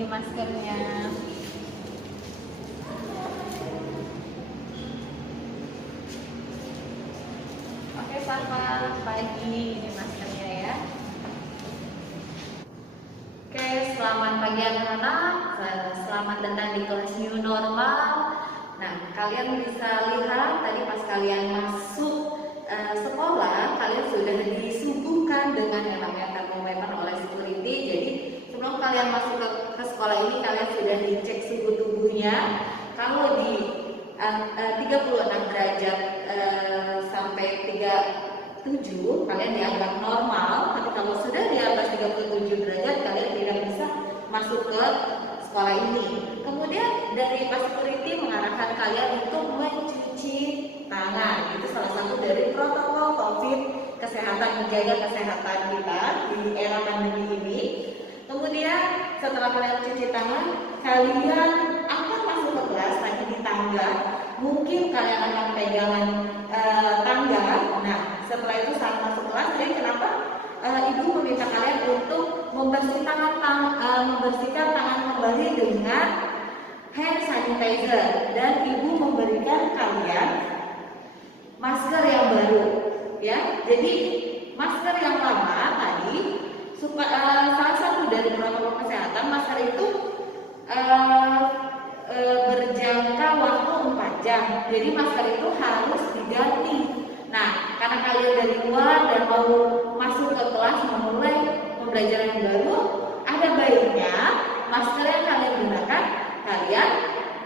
Ini maskernya. Oke, selamat pagi. Ini maskernya ya. Oke, selamat pagi anak-anak. Selamat datang di kelas new normal. Nah, kalian bisa lihat tadi pas kalian masuk sekolah, kalian sudah disuguhkan dengan yang namanya termometer oleh security. Jadi sebelum kalian masuk ke sekolah ini, kalian sudah dicek suhu tubuhnya. Kalau di 36 derajat sampai 37 kalian dianggap normal. Tapi kalau sudah di atas 37 derajat, kalian tidak bisa masuk ke sekolah ini. Kemudian dari Pak Security mengarahkan kalian untuk mencuci tangan. Itu salah satu dari protokol COVID kesehatan, menjaga kesehatan kita di era pandemi ini. Kemudian setelah kalian cuci tangan, kalian akan masuk ke kelas lagi di tangga. Mungkin kalian akan pegangan tangga. Nah, setelah itu saat masuk kelas, jadi kenapa ibu meminta kalian untuk membersihkan tangan kembali dengan hand sanitizer, dan ibu memberikan kalian masker yang baru, ya. Jadi masker yang lama tadi, salah satu dari protokol kesehatan, masker itu berjangka waktu 4 jam. Jadi masker itu harus diganti. Nah, karena kalian dari luar dan mau masuk ke kelas, memulai pembelajaran yang baru, ada baiknya masker yang kalian gunakan kalian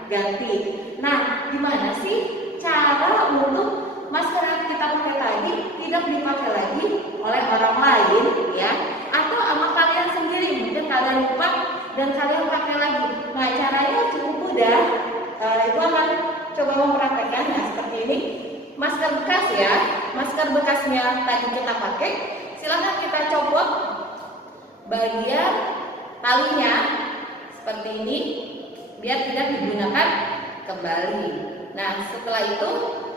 ganti. Nah, gimana sih cara untuk masker yang kita pakai tadi tidak dipakai lagi oleh orang lain, ya? Atau sama kalian sendiri, mungkin kalian lupa dan kalian pakai lagi. Nah, caranya cukup mudah. Itu akan coba mempraktekkan. Nah, seperti ini. Masker bekas ya, masker bekasnya tadi kita pakai, silahkan kita copot bagian talinya seperti ini biar tidak digunakan kembali. Nah, setelah itu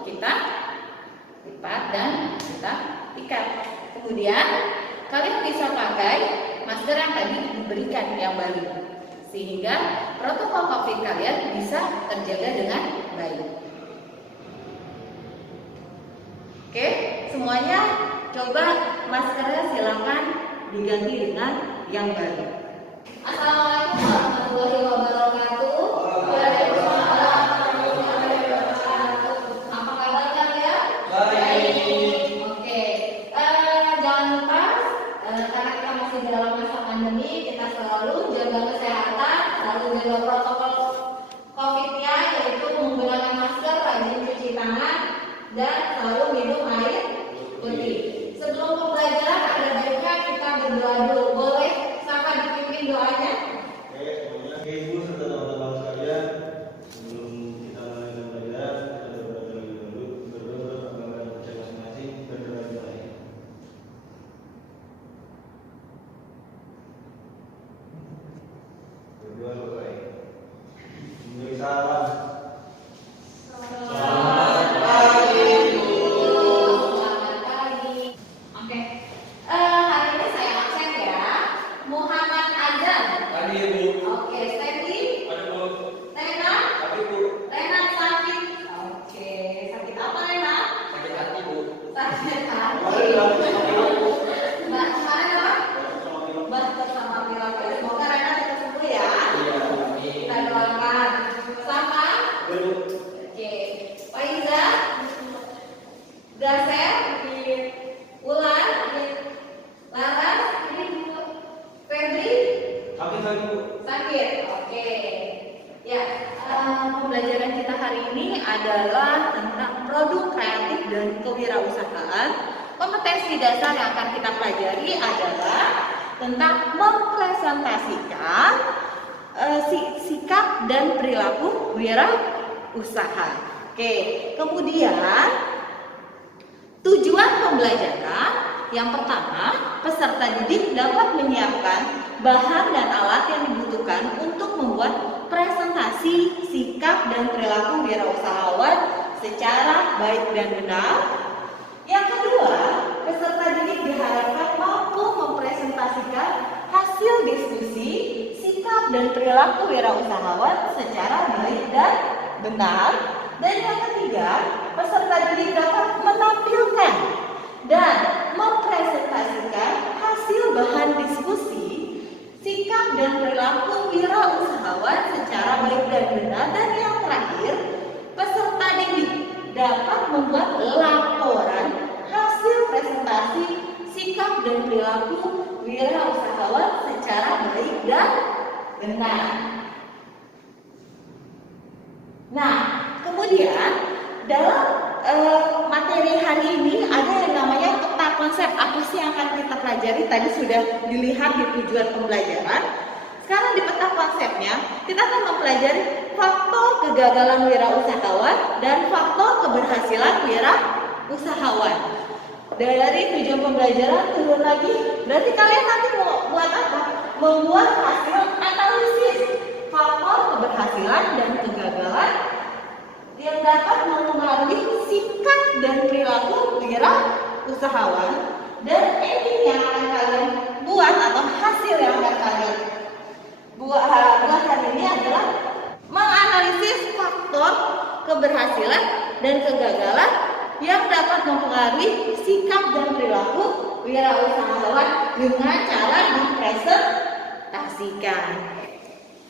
kita lipat dan kita ikat. Kemudian kalian bisa pakai masker yang tadi diberikan yang baru, sehingga protokol COVID kalian bisa terjaga dengan baik. Oke, semuanya coba maskernya silakan diganti dengan yang baru. Assalamualaikum warahmatullahi wabarakatuh. Waalaikumsalam warahmatullahi wabarakatuh. Apa kabar kalian? Baik. Oke, jangan lupa karena kita masih dalam masa pandemi, kita selalu jaga kesehatan, selalu jaga protokol COVID-nya, yaitu menggunakan masker, rajin cuci tangan, dan selalu minum air putih. Sebelum pembelajaran ada baiknya kita berdoa dulu. Boleh Saka dipimpin doanya? Oke, Ibu serta teman-teman sekalian, sebelum kita mulai pembelajaran, kita berdoa terlebih dahulu. Berdoa kepada masing-masing, berdoa baik. Berdoa baik. Memberi salam. Pembelajaran kita hari ini adalah tentang produk kreatif dan kewirausahaan. Kompetensi dasar yang akan kita pelajari adalah tentang mempresentasikan sikap dan perilaku wirausaha. Oke, kemudian tujuan pembelajaran yang pertama, peserta didik dapat menyiapkan bahan dan alat yang dibutuhkan untuk membuat presentasi sikap dan perilaku wirausahawan secara baik dan benar. Yang kedua, peserta didik diharapkan mampu mempresentasikan hasil diskusi, sikap dan perilaku wirausahawan secara baik dan benar. Dan yang ketiga, peserta didik dapat menampilkan dan mempresentasikan hasil bahan diskusi, sikap dan perilaku wirausahawan secara baik dan benar. Dan yang terakhir, peserta didik dapat membuat laporan hasil presentasi, sikap dan perilaku wirausahawan secara baik dan benar. Nah, kemudian dalam materi hari ini ada yang namanya peta konsep. Apa sih yang akan kita pelajari? Tadi sudah dilihat di tujuan pembelajaran. Sekarang di peta konsepnya kita akan mempelajari faktor kegagalan wirausahawan dan faktor keberhasilan wirausahawan. Dari tujuan pembelajaran turun lagi, berarti kalian nanti mau buat apa? Membuat hasil analisis faktor keberhasilan dan kegagalan yang dapat mempengaruhi sikap dan perilaku wirausahawan. Dan ending yang akan kalian buat atau hasil yang akan kalian buat hari ini adalah menganalisis faktor keberhasilan dan kegagalan yang dapat mempengaruhi sikap dan perilaku wirausahawan dengan cara dipresentasikan.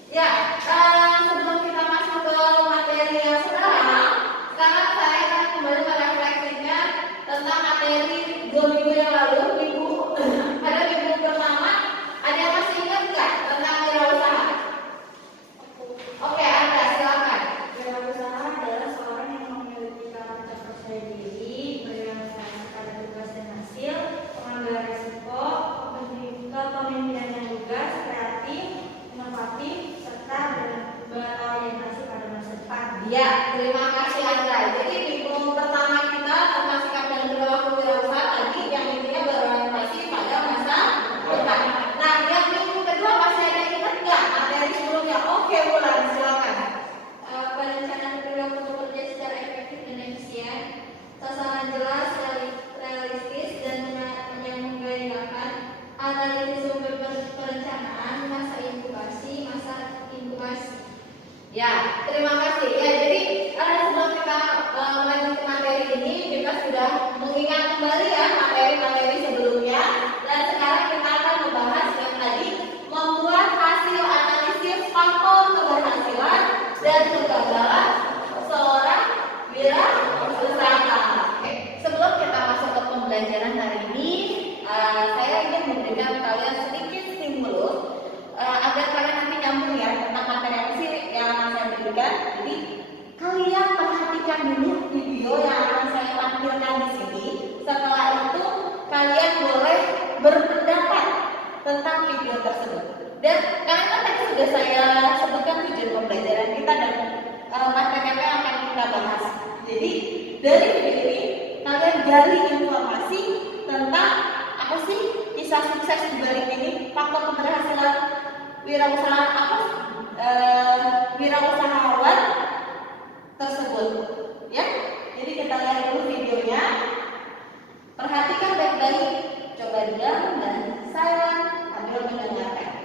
Ya, sebelum kita masuk ke materi yang sekarang saya akan kembali merefleksikan tentang materi 2 minggu yang lalu. Pada minggu pertama, ada yang masih ingat nggak tentang wirausaha? Oke, Anda silakan. Wirausaha adalah seorang yang memiliki karakter percaya diri, berwirausaha pada tugas dan hasil, pengambilan risiko, kepemimpinan yang lugas, kreatif, inovatif, serta berorientasi pada masa depan. Ya, terima kasih Anda. Jadi minggu pertama kita tentang sikap dan perilaku wirausaha tadi yang intinya berorientasi pada masa depan. Nah, yang minggu kedua masih ada yang ingat nggak materi sebelumnya? Oke, Wulan, silakan. Perencanaan perilaku bekerja secara efektif dan efisien, sasaran jelas, realistis, dan yang menggairahkan, analisis sumber perencanaan, masa inkubasi. Ya, terima kasih. Ya, jadi sebelum kita lanjut ke materi ini, kita sudah mengingat kembali ya materi-materi sebelumnya. Dan sekarang kita akan membahas yang tadi membuat hasil analisis faktor keberhasilan dan kegagalan seorang wirausaha. Sebelum kita masuk ke pembelajaran hari ini, saya ingin memberikan kalian sedikit stimulus agar kalian nanti nyambung ya tentang materi apa sih yang akan saya berikan. Jadi kalian perhatikan dulu video yang akan saya tampilkan di sini. Setelah itu kalian boleh berpendapat tentang video tersebut. Dan kalian kan tadi sudah saya sebutkan tujuan pembelajaran kita dan materi apa yang akan kita bahas. Jadi dari video ini kalian gali informasi tentang apa sih kisah sukses di balik ini, faktor keberhasilan wirausahawan tersebut. Ya, jadi kita lihat dulu videonya. Perhatikan baik-baik, coba diam dan silent sambil mendengarkan.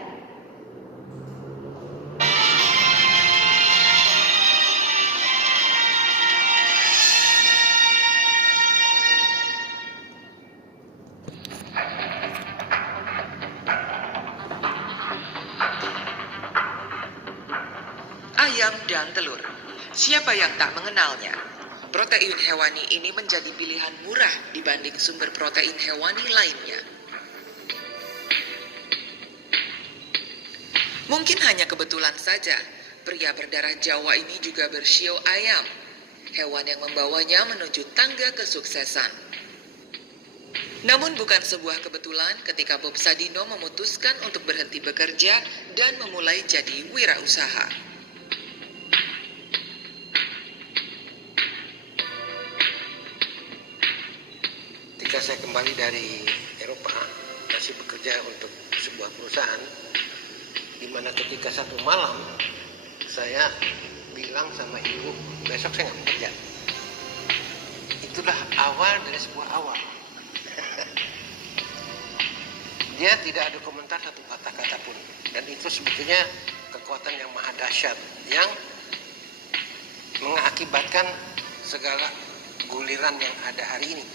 Ayam dan telur. Siapa yang tak mengenalnya? Protein hewani ini menjadi pilihan murah dibanding sumber protein hewani lainnya. Mungkin hanya kebetulan saja, pria berdarah Jawa ini juga bershio ayam, hewan yang membawanya menuju tangga kesuksesan. Namun bukan sebuah kebetulan ketika Bob Sadino memutuskan untuk berhenti bekerja dan memulai jadi wirausaha. Ketika saya kembali dari Eropa, masih bekerja untuk sebuah perusahaan, di mana ketika satu malam saya bilang sama ibu, besok saya nggak bekerja. Itulah awal dari sebuah awal. Dia tidak ada komentar satu kata-kata pun, dan itu sebetulnya kekuatan yang maha dahsyat yang mengakibatkan segala guliran yang ada hari ini.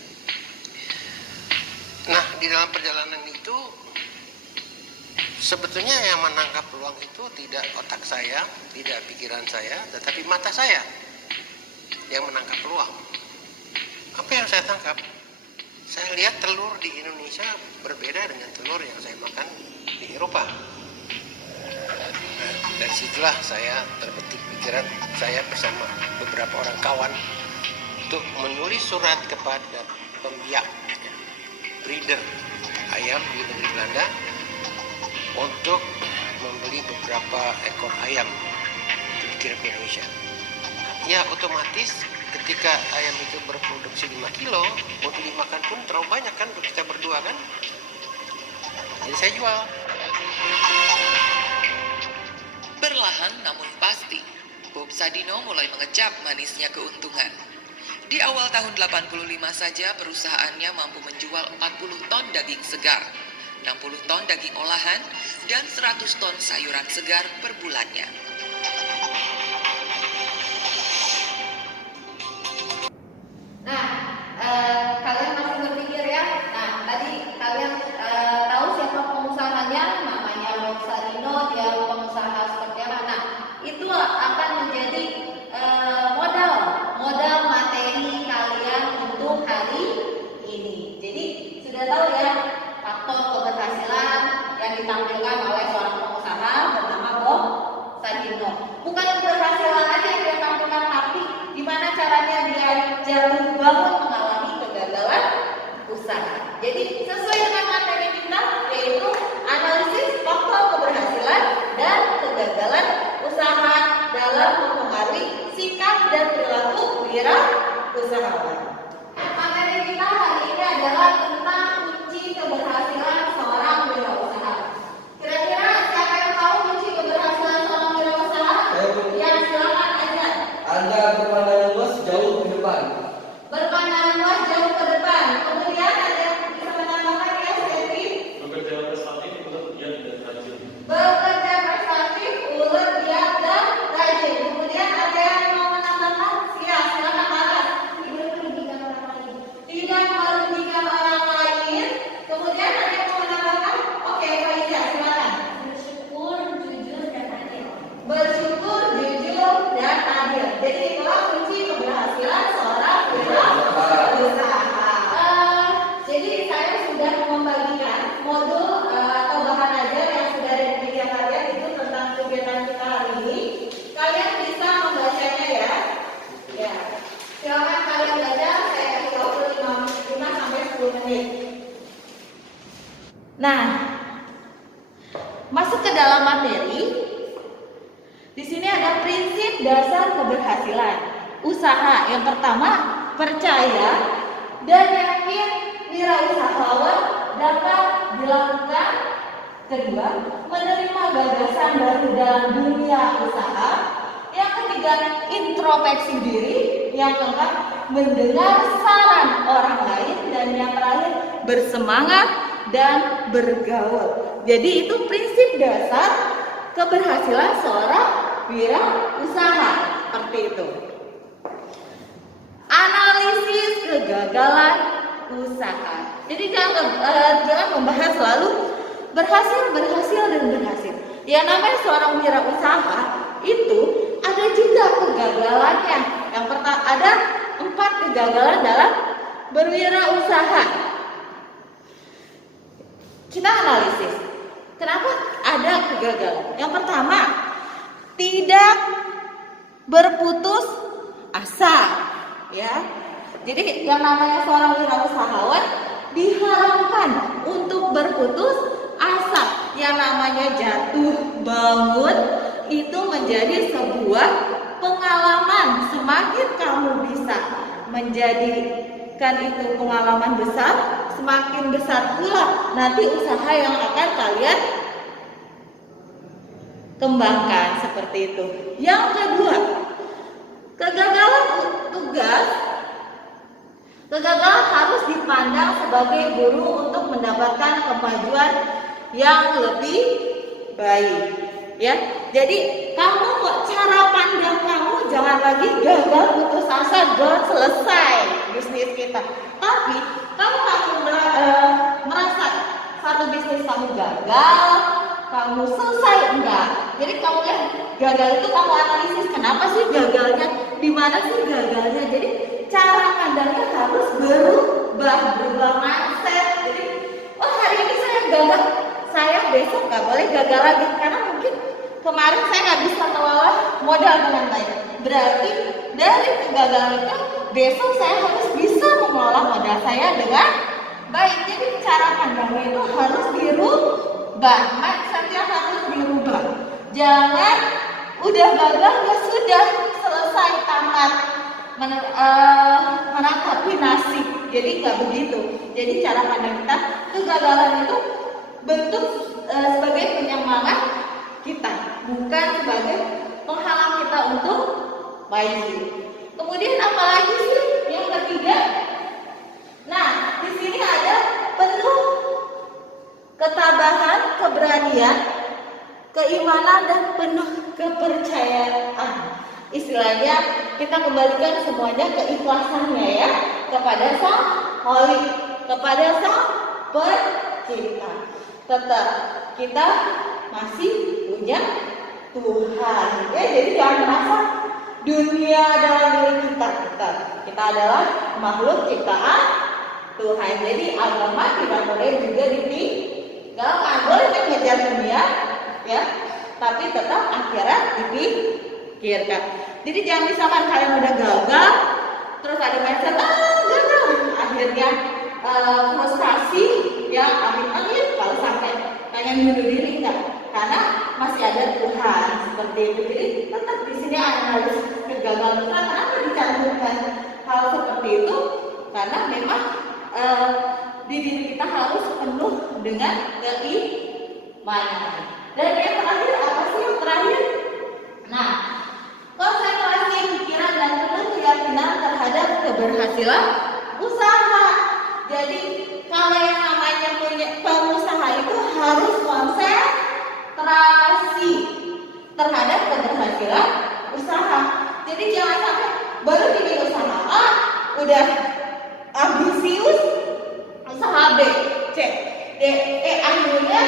Nah, di dalam perjalanan itu sebetulnya yang menangkap peluang itu tidak otak saya, tidak pikiran saya, tetapi mata saya yang menangkap peluang. Apa yang saya tangkap? Saya lihat telur di Indonesia berbeda dengan telur yang saya makan di Eropa. Nah, dari situlah saya terbetik pikiran saya bersama beberapa orang kawan untuk menulis surat kepada pembiak, breeder ayam di negeri Belanda untuk membeli beberapa ekor ayam untuk dikirim ke Indonesia. Ya, otomatis ketika ayam itu berproduksi 5 kilo, untuk dimakan pun terlalu banyak kan untuk kita berdua kan. Jadi saya jual. Perlahan namun pasti, Bob Sadino mulai mengecap manisnya keuntungan. Di awal tahun 85 saja perusahaannya mampu menjual 40 ton daging segar, 60 ton daging olahan, dan 100 ton sayuran segar per bulannya. Nah, kalian masih berpikir ya. Nah, tadi kalian tahu siapa pengusahanya, namanya Bob Sadino, dia pengusaha seperti apa. Nah, itu akan menjadi modal materi kalian untuk hari ini. Jadi sudah tahu ya faktor keberhasilan yang ditampilkan oleh seorang pengusaha bernama Bob Sadino. Bukan keberhasilan aja yang dia tampilkan, tapi gimana caranya dia jatuh bangun mengalami kegagalan usaha. Jadi sesuai dengan materi kita, yaitu analisis faktor keberhasilan dan kegagalan usaha dalam mempengaruhi sikap dan perilaku wirausahawan. Materi kita hari ini adalah tentang kunci keberhasilan seorang wirausaha. Kira-kira siapa yang tahu kunci keberhasilan seorang wirausaha? Ya, silakan aja. Anda berpandangan luas jauh ke depan. Berpandangan luas jauh ke depan. Kemudian ada yang bisa menambahkan ya, Stevi? Bekerja prestatif untuk giat dan rajin. Bekerja prestatif, ulet, giat, dan rajin. Kemudian ada yang mau menambahkan? Ya, silakan Aras. Tidak merugikan orang lain. Kemudian ada yang mau menambahkan? Oke, Faiza, silakan. Bersyukur, jujur, dan adil. Bersyukur, jujur, dan adil. Jadi itulah kunci keberhasilan seorang wirausaha. Jadi saya sudah membagikan modul atau bahan ajar yang sudah ada di meja kalian itu tentang kegiatan kita hari ini. Kalian bisa membacanya ya. Ya. Silakan kalian baca. Saya kasih waktu 5 sampai 10 menit. Nah, masuk ke dalam materi. Di sini ada prinsip dasar keberhasilan usaha. Yang pertama, percaya dan yakin wirausahawan dapat dilakukan. Kedua, menerima gagasan baru dalam dunia usaha. Yang ketiga, introspeksi diri. Yang keempat, mendengar saran orang lain. Dan yang terakhir, bersemangat dan bergaul. Jadi itu prinsip dasar keberhasilan seorang wirausaha. Seperti itu. Analisis kegagalan usaha. Jadi jangan membahas selalu berhasil, dan berhasil. Ya, namanya seorang wirausaha itu ada juga kegagalannya. Yang pertama, ada 4 kegagalan dalam berwirausaha. Kita analisis. Kenapa ada kegagalan? Yang pertama, tidak berputus asa, ya. Jadi yang namanya seorang wirausahawan diharapkan untuk berputus asa. Yang namanya jatuh bangun itu menjadi sebuah pengalaman. Semakin kamu bisa menjadikan itu pengalaman besar, semakin besar pula nanti usaha yang akan kalian kembangkan. Seperti itu. Yang kedua, kegagalan tugas. Kegagalan harus dipandang sebagai guru untuk mendapatkan kemajuan yang lebih baik. ya. Jadi kamu cara pandang kamu jangan lagi gagal putus asa dan selesai bisnis kita. Tapi kalau kamu merasa satu bisnis kamu gagal, kamu selesai enggak. Jadi kamu lihat gagal itu kamu analisis kenapa sih gagalnya, di mana sih gagalnya. Jadi cara pandangnya harus berubah mindset. Jadi oh hari ini saya gagal, saya besok nggak boleh gagal lagi karena mungkin kemarin saya nggak bisa mengelola modal dengan baik. Berarti dari kegagalan itu besok saya harus bisa mengelola modal saya dengan baik. Jadi cara pandangnya itu harus dirubah, mindsetnya harus dirubah. Jangan udah gagal ya sudah selesai tamat menangkapi nasib. Jadi nggak begitu. Jadi cara pandang kita kegagalan itu bentuk sebagai penyemangat kita, bukan sebagai penghalang kita untuk maju. Kemudian apalagi sih yang ketiga? Nah, di sini ada penuh ketabahan, keberanian, keimanan dan penuh kepercayaan. Istilahnya kita kembalikan semuanya keikhlasannya ya kepada Sang Holik, kepada Sang Pencipta. Tetap kita masih punya Tuhan ya, jadi jangan merasa dunia adalah milik kita. Kita adalah makhluk ciptaan Tuhan. Jadi agama tidak boleh juga ditinggalkan. Boleh mengejar dunia ya, tapi tetap akhirat dipikirkan. Jadi jangan misalkan kalian udah gagal terus ada mindset gagal, akhirnya frustasi ya, amit-amit kalau sampai pengen bunuh diri enggak, karena masih ada Tuhan seperti itu. Jadi tetap di sini analisis kegagalan kita. Kenapa dicantumkan hal seperti itu? Karena memang di diri kita harus penuh dengan keimanan. Dan yang terakhir apa sih yang terakhir? Nah, konsentrasi pikiran dan penuh keyakinan terhadap keberhasilan usaha. Jadi kalau yang namanya punya pengusaha itu harus konsentrasi terhadap keberhasilan usaha. Jadi jangan sampai baru bikin usaha udah ambisius, usaha B, C, D, E, akhirnya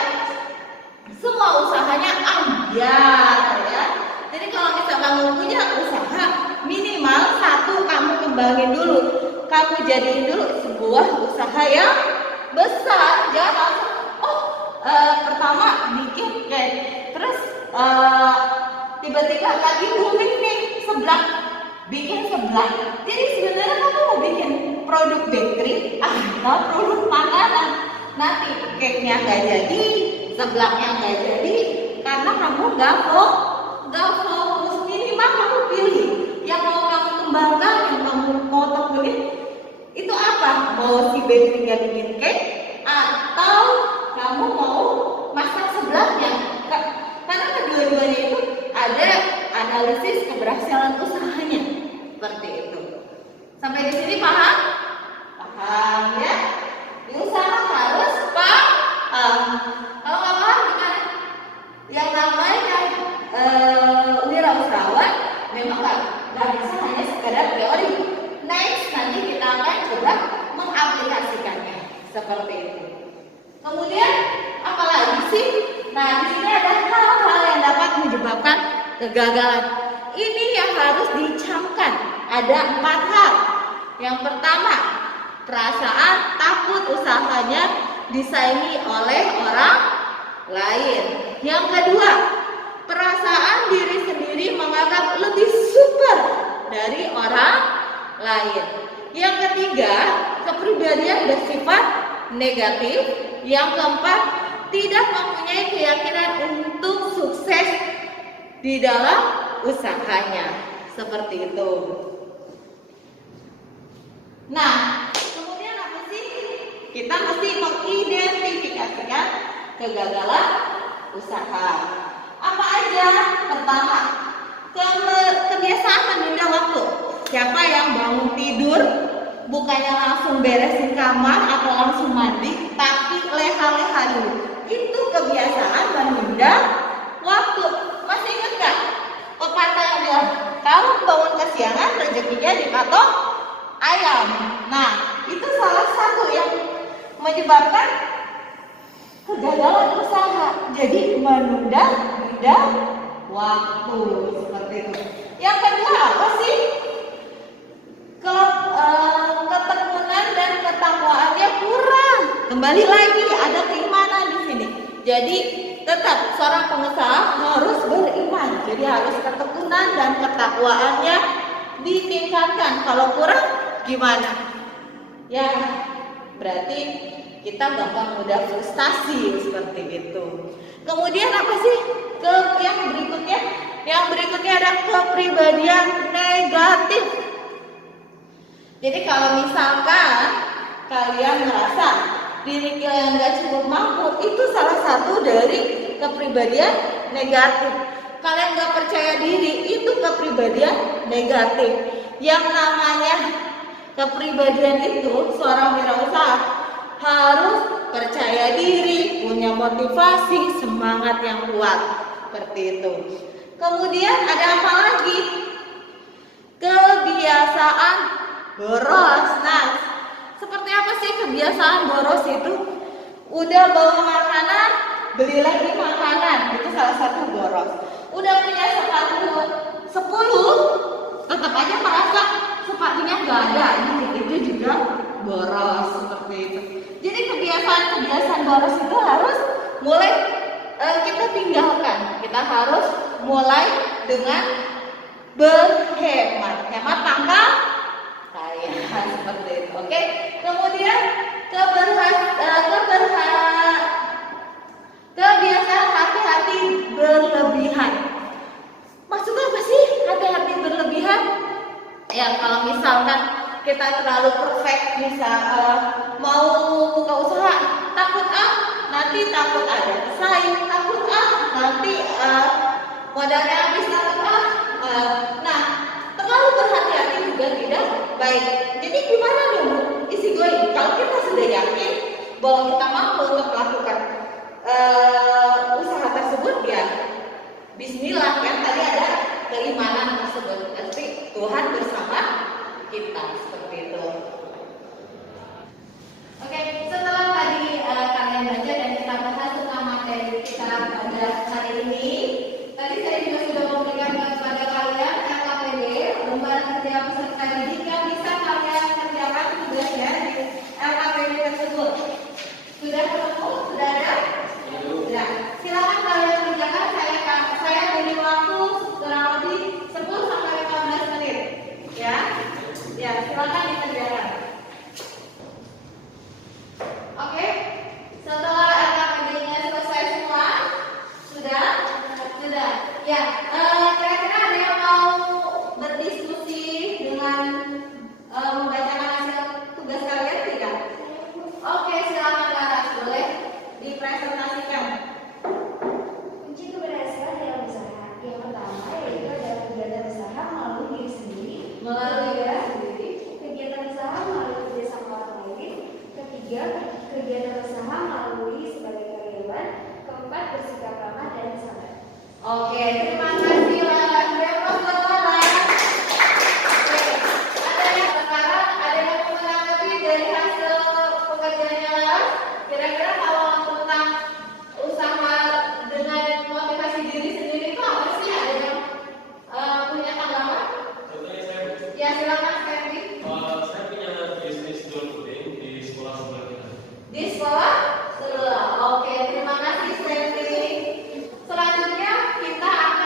semua usahanya ambiar ya. Jadi kalau misalnya kamu punya usaha, minimal satu kamu kembangin dulu, kamu jadiin dulu sebuah usaha yang besar. Jangan pertama bikin kayak terus tiba-tiba lagi booming nih seblak, bikin seblak. Jadi sebenarnya kamu mau bikin produk bakery atau produk makanan, nanti cake-nya nggak jadi, seblaknya nggak jadi, karena kamu nggak fokus. Minimal kamu pilih yang mau kamu kembangkan, yang kamu mau tekunin itu apa? Mau si bakery-nya bikin cake atau kamu mau masak seblaknya? Karena kedua-duanya itu ada analisis keberhasilan usahanya seperti itu. Sampai di sini paham? Paham ya? Di usaha harus paham. Kalau nggak paham gimana? Yang namanya wirausahawan memang nggak bisa hanya sekedar teori. Next nanti kita akan coba mengaplikasikannya seperti itu. Kemudian apalagi sih? Nah, di sini ada hal-hal yang dapat menyebabkan kegagalan. Ini yang harus dicamkan. Ada 4 hal. Yang pertama, perasaan takut usahanya disaingi oleh orang lain. Yang kedua, perasaan diri sendiri menganggap lebih super dari orang lain. Yang ketiga, kepribadian bersifat negatif. Yang keempat, tidak mempunyai keyakinan untuk sukses di dalam usahanya. Seperti itu. Nah, kemudian apa sih? Kita mesti mengidentifikasikan kegagalan usaha. Apa aja? Pertama, kebiasaan menunda waktu. Siapa yang bangun tidur bukannya langsung beresin kamar atau langsung mandi, tapi leha-leha dulu. Itu kebiasaan menunda waktu. ya, kalau bangun kesiangan rezekinya dipatok ayam. Nah, itu salah satu yang menyebabkan kegagalan usaha. Jadi menunda waktu seperti itu. Yang kedua apa sih? Ketekunan dan ketakwaannya kurang. Kembali lagi ada keimanan di sini. Jadi tetap seorang pengusaha harus beriman. Jadi harus ketekunan dan ketakwaannya ditingkatkan. Kalau kurang gimana? Ya berarti kita gampang mudah frustasi seperti itu. Kemudian apa sih? Yang berikutnya? Yang berikutnya ada kepribadian negatif. Jadi kalau misalkan kalian merasa diri kalian gak cukup mampu, itu salah satu dari kepribadian negatif. Kalian gak percaya diri, itu kepribadian negatif. Yang namanya kepribadian itu, seorang wirausaha harus percaya diri, punya motivasi, semangat yang kuat. Seperti itu. Kemudian ada apa lagi? Kebiasaan boros. Nah, seperti apa sih kebiasaan boros itu? Udah bawa makanan, beli lagi makanan, itu salah satu boros. Udah punya sepatu 10, tetap aja merasa sepatunya nggak ada, itu juga boros seperti itu. Jadi kebiasaan boros itu harus mulai kita tinggalkan. Kita harus mulai dengan berhemat, hemat tangkal seperti itu. Oke. Kemudian kebiasaan hati-hati berlebihan. Maksudnya apa sih hati-hati berlebihan? Ya kalau misalkan kita terlalu perfect, mau buka usaha, takut nanti takut ada pesaing, takut nanti modalnya habis, takut nah terlalu berhati-hati juga tidak baik. Jadi gimana dong isi going? Kalau kita sudah yakin bahwa kita mampu untuk melakukan usaha tersebut, ya bismillah, kan tadi ada keimanan tersebut. Nanti Tuhan bersama kita seperti itu. Oke, setelah tadi kalian baca dan kita bahas tentang materi kita pada hari ini, tadi saya juga sudah memberikan kepada kalian LKPD, lembaran kerja peserta didik, yang bisa kalian kerjakan tugasnya di LKPD tersebut. Sudah ketemu? Sudah ada? Sudah. Silakan kalian kerjakan. Saya beri waktu kurang lebih 10 sampai 15 menit. Ya, silakan dikerjakan. Oke, setelah LKPD-nya selesai semua, sudah. Ya, kira-kira ada yang mau berdiskusi dengan membacakan hasil tugas kalian tidak? Oke, silakan Laras, boleh dipresentasikan. Kunci keberhasilan dalam usaha yang pertama yaitu adalah kegiatan usaha melalui diri sendiri, kegiatan usaha melalui kerjasama orang lain, ketiga kegiatan usaha melalui sebagai karyawan, keempat bersikap ramah dan sabar. Oke, terima kasih Laras. Laras. Oke, ada yang menanggapi dari hasil pekerjaannya Laras? Kira-kira kalau tentang usaha dengan motivasi diri sendiri itu apa sih? Ada yang punya tanggapan? Contohnya saya, Ya silakan Sandy. saya punya bisnis jual puding di sekolah sebelah kita. Di sekolah? Oke, terima kasih Sandy. Selanjutnya kita akan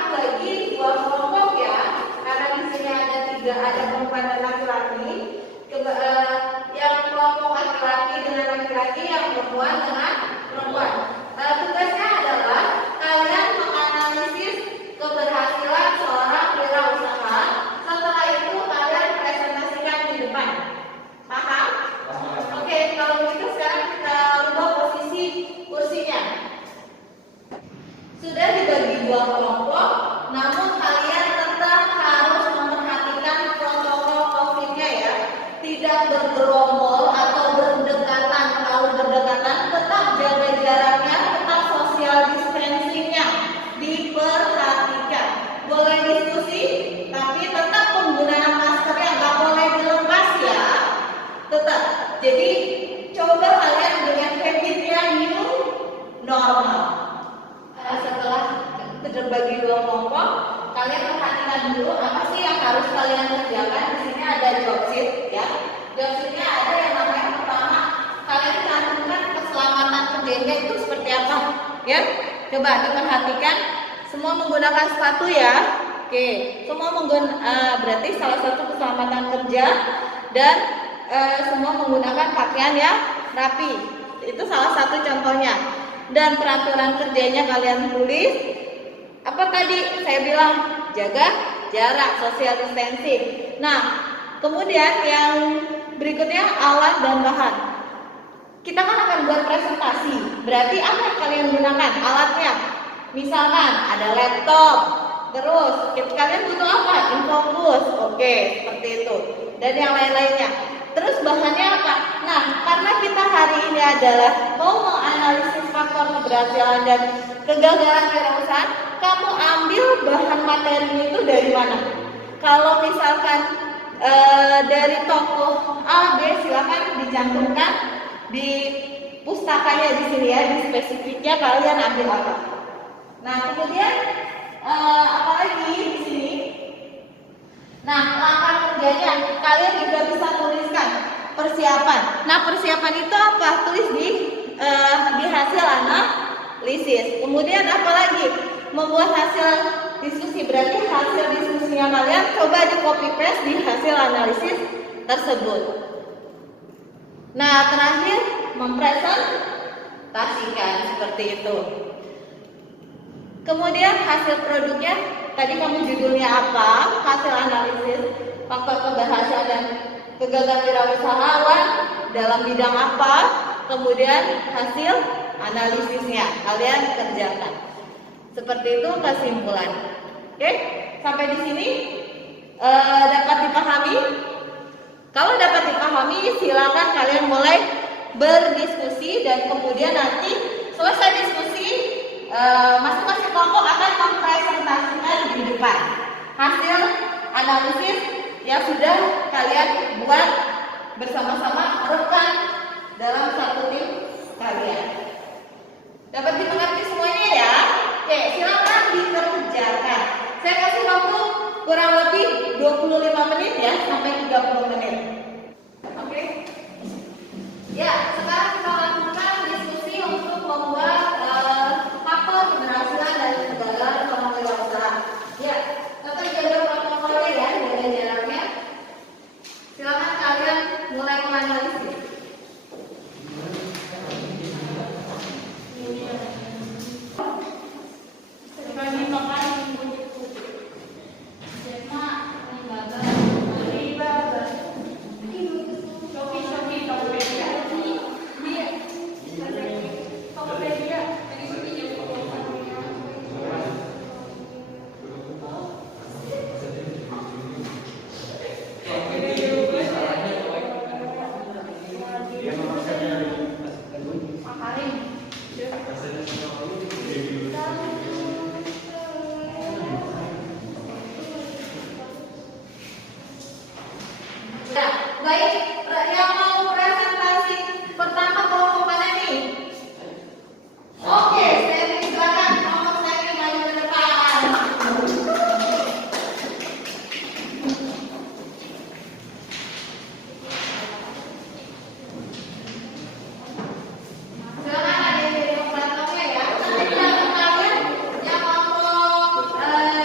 harus kalian kerjakan di sini ada job sheet ya. Job sheetnya ada yang namanya pertama, kalian cantumkan keselamatan kerjanya itu seperti apa ya. Coba diperhatikan, semua menggunakan sepatu ya. Oke, semua berarti salah satu keselamatan kerja dan semua menggunakan pakaian yang rapi. Itu salah satu contohnya. Dan peraturan kerjanya kalian tulis. Apa tadi saya bilang? Jaga jarak, social distancing. Nah, kemudian yang berikutnya alat dan bahan. Kita kan akan buat presentasi. Berarti apa yang kalian gunakan alatnya? Misalkan ada laptop. Terus kalian butuh apa? Infocus. Oke, seperti itu. Dan yang lain-lainnya. Terus bahannya apa? Nah, karena kita hari ini adalah mau menganalisis faktor keberhasilan dan kegagalan wirausaha, kamu ambil bahan materinya itu dari mana? Kalau misalkan dari toko A, B, silakan dicantumkan di pustakanya di sini ya, di spesifiknya kalian ambil apa. Nah, kemudian apalagi di sini. Nah, langkah kerjanya kalian juga bisa tuliskan persiapan. Nah, persiapan itu apa? Tulis di hasil analisis. Kemudian apalagi? Membuat hasil diskusi, berarti hasil diskusinya kalian coba di copy paste di hasil analisis tersebut. Nah, terakhir mempresentasikan seperti itu. Kemudian hasil produknya, tadi kamu judulnya apa? Hasil analisis faktor keberhasilan dan kegagalan wirausahawan dalam bidang apa? Kemudian hasil analisisnya kalian kerjakan. Seperti itu kesimpulan. Oke, sampai di sini dapat dipahami? Kalau dapat dipahami, silakan kalian mulai berdiskusi dan kemudian nanti selesai diskusi masing-masing kelompok akan mempresentasikan di depan hasil analisis yang sudah kalian buat bersama-sama rekan dalam satu tim kalian. Dapat dimengerti semuanya ya? Oke, silakan dikerjakan. Saya kasih waktu kurang lebih 25 menit ya, sampai 30 menit. Oke. Ya, sekarang kita lakukan diskusi untuk membuat faktor keberhasilan dan kegagalan wirausaha. Ya, tetap jaga protokolnya ya, jaga jaraknya. Silakan kalian mulai menganalisis. Baik, yang mau presentasi pertama kelompok mana nih? Oke, saya silakan kelompok saya maju ke depan. Silakan ada yang jadi operatornya ya. Nanti belakang kalian yang kelompok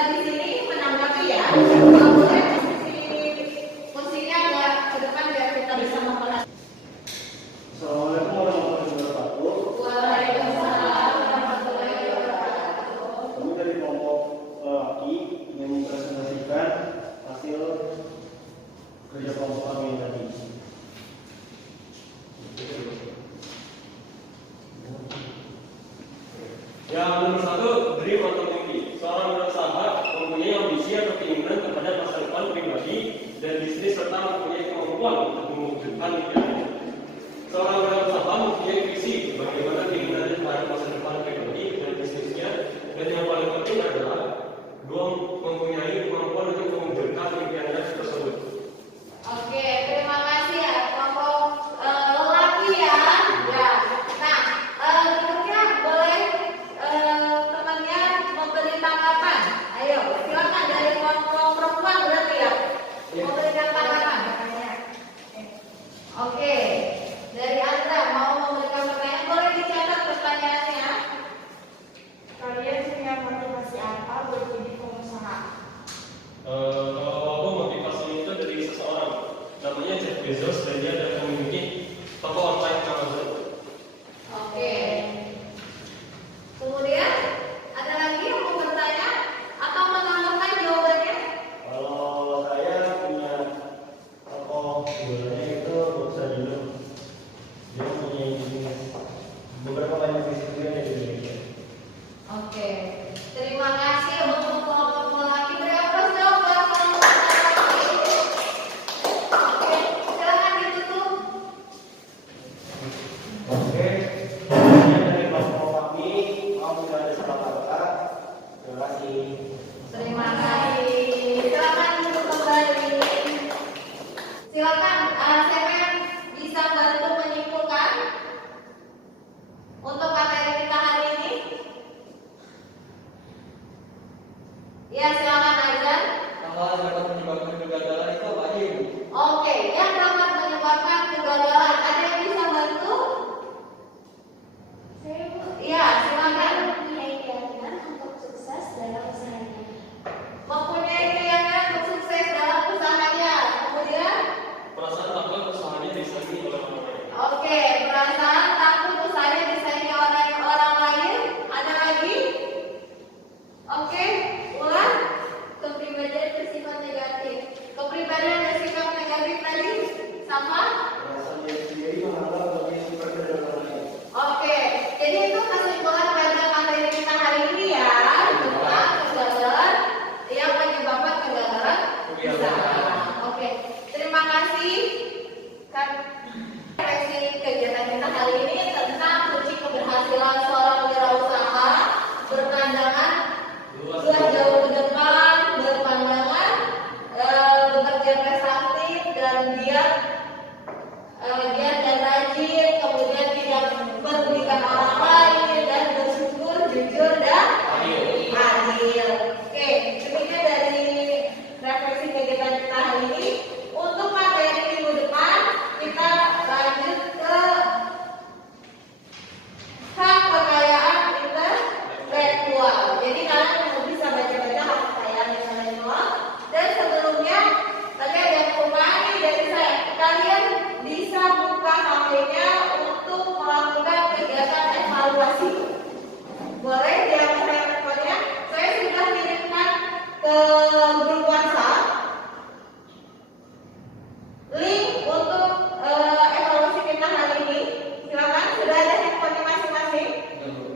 di sini menanggapi ya. Kalau boleh kursinya agak ke depan biar kita bisa memperhatikan. Assalamualaikum warahmatullahi wabarakatuh. Waalaikumsalam warahmatullahi wabarakatuh. Kami dari kelompok lelaki ingin mempresentasikan hasil kerja kelompok kami tadi. Yang nomor 1, dream atau mimpi. Seorang wirausaha mempunyai ambisi atau keinginan terhadap masa depan pribadi dan bisnis serta mempunyai kemampuan untuk mewujudkan impiannya. Seorang wirausaha mempunyai visi bagaimana keinginannya terhadap masa depan pribadi dan bisnisnya, dan yang paling penting adalah mempunyai kemampuan untuk mewujudkan impiannya tersebut. Oke, terima kasih ya kelompok lelaki ya. Ya. Nah, berikutnya boleh temannya memberi tanggapan. Ayo, silakan dari kelompok perempuan berarti ya.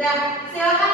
Udah, silakan